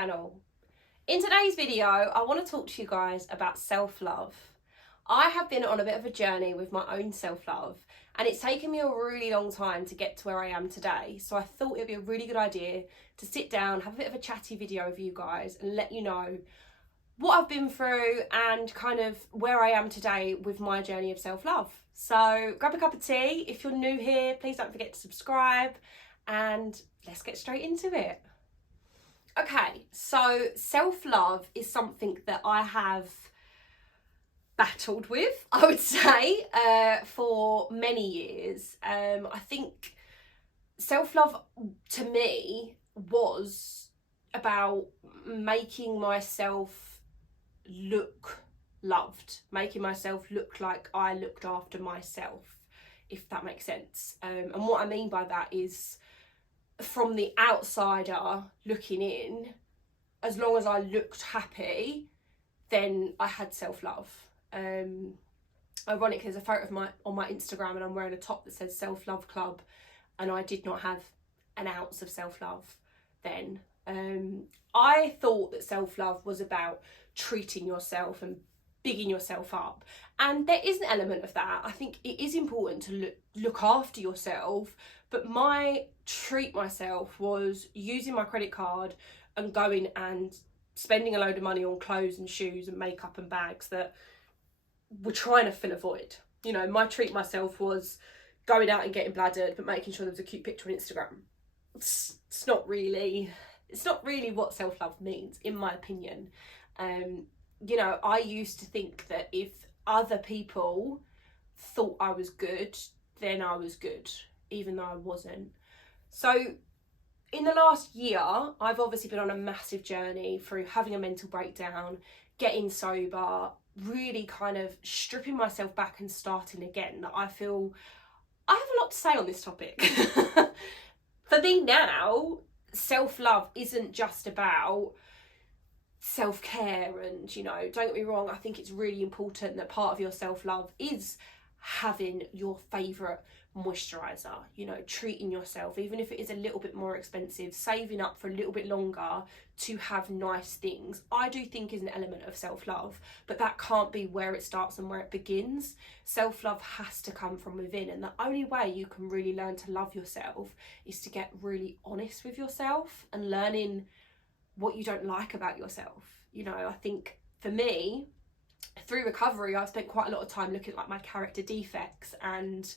channel. In today's video, I want to talk to you guys about self-love. I have been on a bit of a journey with my own self-love, and it's taken me a really long time to get to where I am today. So I thought it'd be a really good idea to sit down, have a bit of a chatty video with you guys and let you know what I've been through and kind of where I am today with my journey of self-love. So grab a cup of tea. If you're new here, please don't forget to subscribe and let's get straight into it. Okay, so self-love is something that I have battled with, I would say, for many years. I think self-love to me was about making myself look loved, making myself look like I looked after myself, if that makes sense. And what I mean by that is, from the outsider looking in, as long as I looked happy, then I had self-love. Ironic, there's a photo of on my Instagram and I'm wearing a top that says self-love club, and I did not have an ounce of self-love then. I thought that self-love was about treating yourself and bigging yourself up, and there is an element of that. I think it is important to look after yourself, but my treat myself was using my credit card and going and spending a load of money on clothes and shoes and makeup and bags that were trying to fill a void. You know, my treat myself was going out and getting bladdered but making sure there was a cute picture on Instagram. It's not really what self-love means, in my opinion. You know, I used to think that if other people thought I was good, then I was good, even though I wasn't. So in the last year, I've obviously been on a massive journey through having a mental breakdown, getting sober, really kind of stripping myself back and starting again. I feel I have a lot to say on this topic. For me now, self-love isn't just about self-care, and, you know, don't get me wrong, I think it's really important that part of your self-love is having your favourite moisturiser, you know, treating yourself, even if it is a little bit more expensive, saving up for a little bit longer to have nice things, I do think is an element of self-love, but that can't be where it starts and where it begins. Self-love has to come from within, and the only way you can really learn to love yourself is to get really honest with yourself and learning what you don't like about yourself. You know, I think for me, through recovery, I've spent quite a lot of time looking at like my character defects and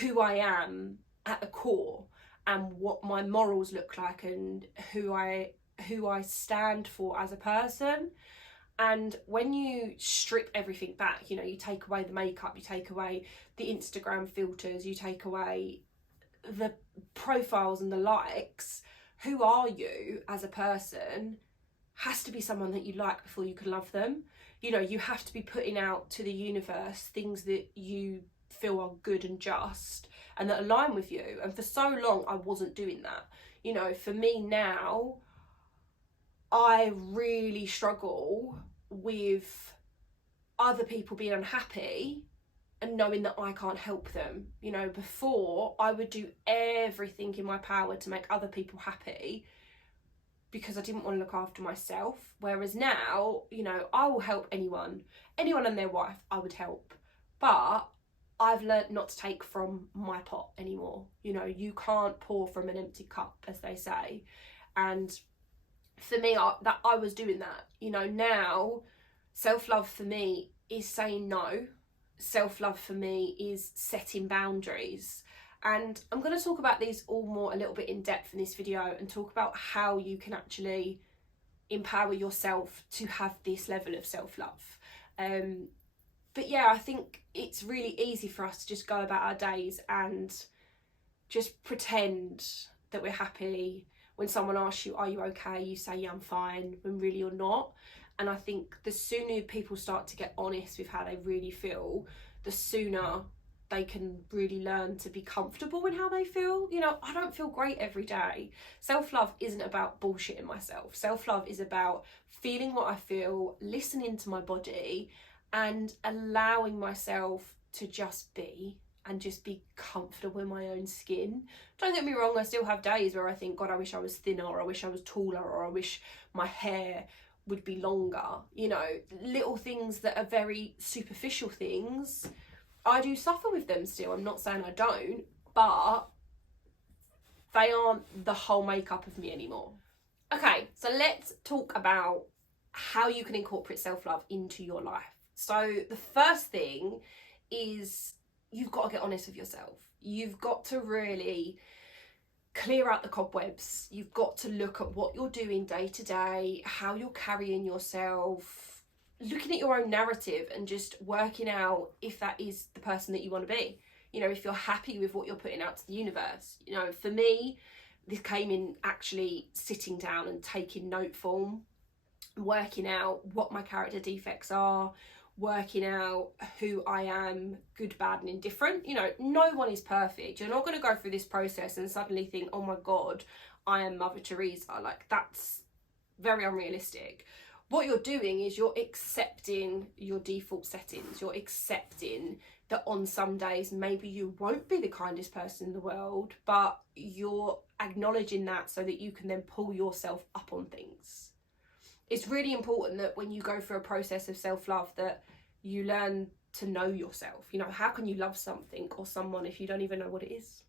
who I am at the core and what my morals look like and who I stand for as a person. And when you strip everything back, you know, you take away the makeup, you take away the Instagram filters, you take away the profiles and the likes, who are you as a person has to be someone that you like before you can love them. You know, you have to be putting out to the universe things that you feel are good and just and that align with you. And for so long, I wasn't doing that. You know, for me now, I really struggle with other people being unhappy and knowing that I can't help them. You know, before I would do everything in my power to make other people happy because I didn't want to look after myself. Whereas now, you know, I will help anyone and their wife, I would help. But I've learnt not to take from my pot anymore. You know, you can't pour from an empty cup, as they say. And for me, I was doing that. You know, now self-love for me is saying no. Self-love for me is setting boundaries, and I'm going to talk about these all a little bit in depth in this video and talk about how you can actually empower yourself to have this level of self-love. But yeah, I think it's really easy for us to just go about our days and just pretend that we're happy. When someone asks you, are you okay, you say, yeah, I'm fine, when really you're not. And I think the sooner people start to get honest with how they really feel, the sooner they can really learn to be comfortable in how they feel. You know, I don't feel great every day. Self-love isn't about bullshitting myself. Self-love is about feeling what I feel, listening to my body and allowing myself to just be and just be comfortable in my own skin. Don't get me wrong, I still have days where I think, God, I wish I was thinner, or I wish I was taller, or I wish my hair would be longer. You know, little things that are very superficial things, I do suffer with them still. I'm not saying I don't, but they aren't the whole makeup of me anymore. Okay, so let's talk about how you can incorporate self-love into your life. So the first thing is you've got to get honest with yourself. You've got to really clear out the cobwebs. You've got to look at what you're doing day to day, how you're carrying yourself, looking at your own narrative and just working out if that is the person that you want to be. You know, if you're happy with what you're putting out to the universe. You know, for me, this came in actually sitting down and taking note form, working out what my character defects are, working out who I am, good, bad and indifferent. You know, no one is perfect. You're not going to go through this process and suddenly think, oh my God, I am Mother Teresa. Like, that's very unrealistic. What you're doing is you're accepting your default settings. You're accepting that on some days maybe you won't be the kindest person in the world, but you're acknowledging that so that you can then pull yourself up on things. It's really important that when you go through a process of self-love that you learn to know yourself. You know, how can you love something or someone if you don't even know what it is?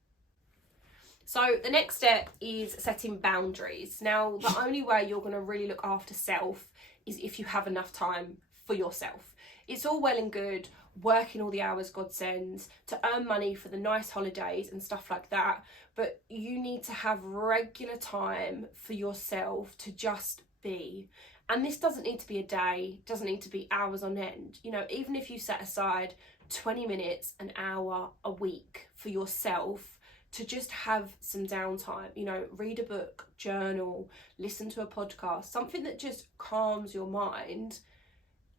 So the next step is setting boundaries. Now, the only way you're going to really look after self is if you have enough time for yourself. It's all well and good working all the hours God sends to earn money for the nice holidays and stuff like that, but you need to have regular time for yourself to just be. And this doesn't need to be a day, doesn't need to be hours on end. You know, even if you set aside 20 minutes, an hour a week for yourself to just have some downtime, you know, read a book, journal, listen to a podcast, something that just calms your mind.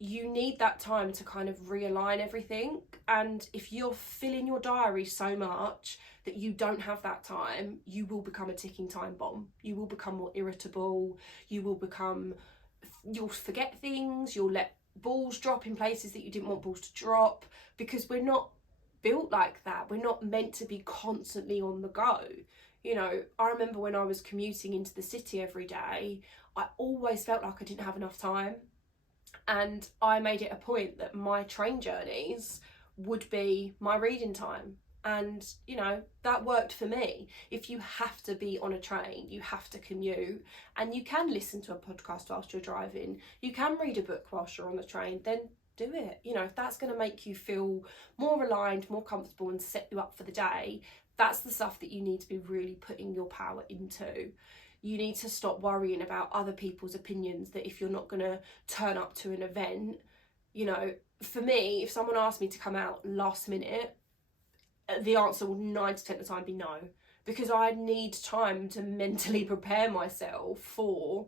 You need that time to kind of realign everything. And if you're filling your diary so much that you don't have that time, you will become a ticking time bomb. You will become more irritable. You'll forget things. You'll let balls drop in places that you didn't want balls to drop, because we're not built like that. We're not meant to be constantly on the go. You know, I remember when I was commuting into the city every day, I always felt like I didn't have enough time. And I made it a point that my train journeys would be my reading time. And, you know, that worked for me. If you have to be on a train, you have to commute, and you can listen to a podcast whilst you're driving, you can read a book whilst you're on the train, then do it. You know, if that's going to make you feel more aligned, more comfortable and set you up for the day, that's the stuff that you need to be really putting your power into. You need to stop worrying about other people's opinions, that if you're not going to turn up to an event, you know, for me, if someone asked me to come out last minute, the answer will 9 to 10 of the time be no, because I need time to mentally prepare myself for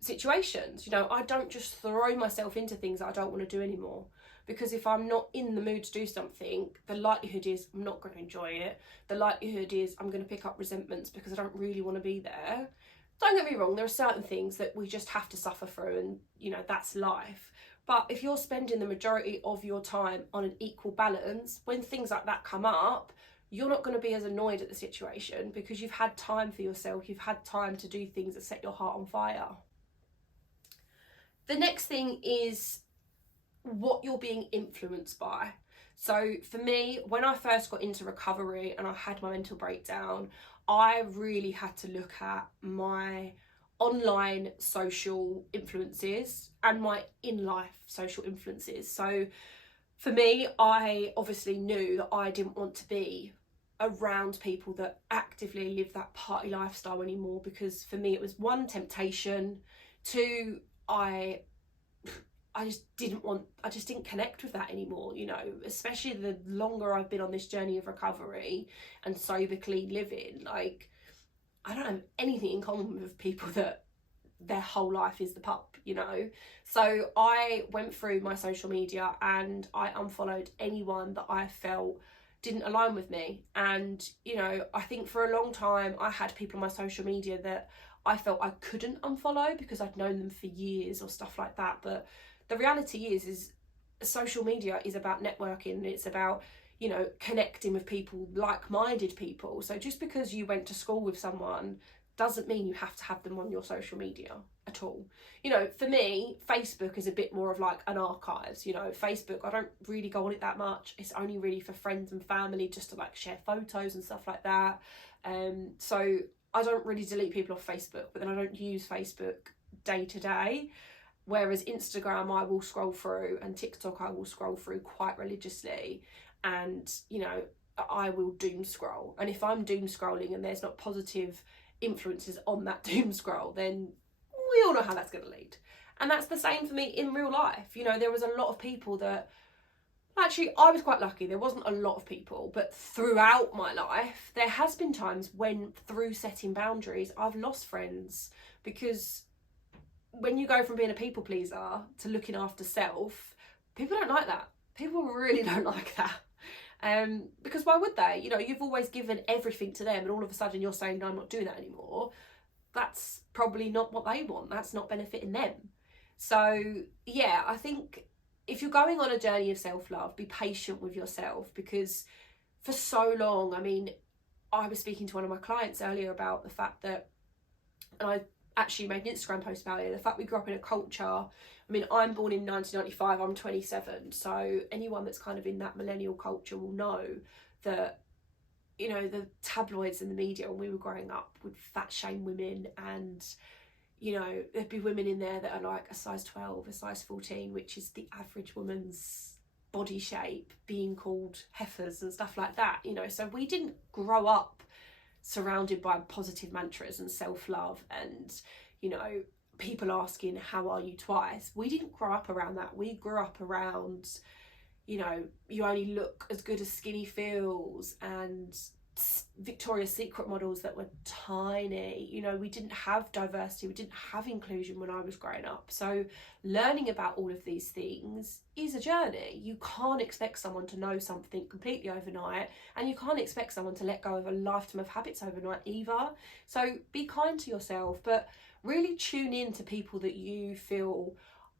situations. You know, I don't just throw myself into things that I don't want to do anymore, because if I'm not in the mood to do something, the likelihood is I'm not going to enjoy it. The likelihood is I'm going to pick up resentments because I don't really want to be there. Don't get me wrong, there are certain things that we just have to suffer through, and, you know, that's life. But if you're spending the majority of your time on an equal balance, when things like that come up, you're not going to be as annoyed at the situation because you've had time for yourself. You've had time to do things that set your heart on fire. The next thing is what you're being influenced by. So for me, when I first got into recovery and I had my mental breakdown, I really had to look at my online social influences and my in-life social influences. So for me, I obviously knew that I didn't want to be around people that actively live that party lifestyle anymore, because for me it was, one, temptation, two, I just didn't connect with that anymore, you know, especially the longer I've been on this journey of recovery and sober, clean living. Like, I don't have anything in common with people that their whole life is the pub, you know. So I went through my social media and I unfollowed anyone that I felt didn't align with me. And, you know, I think for a long time I had people on my social media that I felt I couldn't unfollow because I'd known them for years or stuff like that. But the reality is social media is about networking. It's about you know, connecting with people, like-minded people. So just because you went to school with someone doesn't mean you have to have them on your social media at all. You know, for me, Facebook is a bit more of like an archives. You know, Facebook, I don't really go on it that much. It's only really for friends and family, just to like share photos and stuff like that. So I don't really delete people off Facebook, but then I don't use Facebook day to day. Whereas Instagram, I will scroll through, and TikTok, I will scroll through quite religiously. And, you know, I will doom scroll. And if I'm doom scrolling and there's not positive influences on that doom scroll, then we all know how that's going to lead. And that's the same for me in real life. You know, there was a lot of people that, actually, I was quite lucky. There wasn't a lot of people, but throughout my life, there has been times when, through setting boundaries, I've lost friends. Because when you go from being a people pleaser to looking after self, people don't like that. People really don't like that. Because why would they? You know, you've always given everything to them, and all of a sudden you're saying, no, I'm not doing that anymore. That's probably not what they want. That's not benefiting them. So yeah, I think if you're going on a journey of self-love, be patient with yourself, because for so long, I mean, I was speaking to one of my clients earlier about the fact that, and I actually made an Instagram post about it, the fact we grew up in a culture. I mean, I'm born in 1995, I'm 27, so anyone that's kind of in that millennial culture will know that, you know, the tabloids and the media when we were growing up would fat shame women, and, you know, there'd be women in there that are like a size 12, a size 14, which is the average woman's body shape, being called heifers and stuff like that, you know. So we didn't grow up surrounded by positive mantras and self-love and, you know, people asking, how are you, twice. We didn't grow up around that. We grew up around, you know, you only look as good as skinny feels, and Victoria's Secret models that were tiny. You know, we didn't have diversity, we didn't have inclusion when I was growing up. So learning about all of these things is a journey. You can't expect someone to know something completely overnight, and you can't expect someone to let go of a lifetime of habits overnight either. So be kind to yourself, but really tune in to people that you feel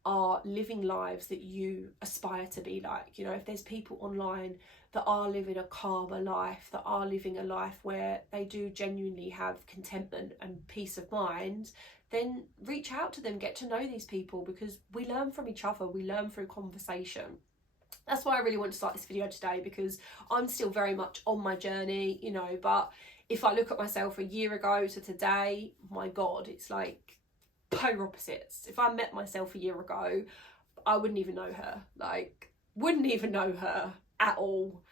are living lives that you aspire to be like. You know, if there's people online that are living a calmer life, that are living a life where they do genuinely have contentment and peace of mind, then reach out to them, get to know these people, because we learn from each other, we learn through conversation. That's why I really want to start this video today, because I'm still very much on my journey, you know, but if I look at myself a year ago to today, my God, it's like polar opposites. If I met myself a year ago, I wouldn't even know her, like wouldn't even know her at all.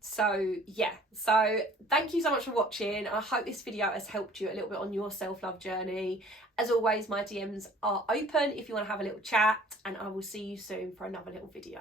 So yeah, so thank you so much for watching. I hope this video has helped you a little bit on your self-love journey. As always, my DMs are open if you want to have a little chat, and I will see you soon for another little video.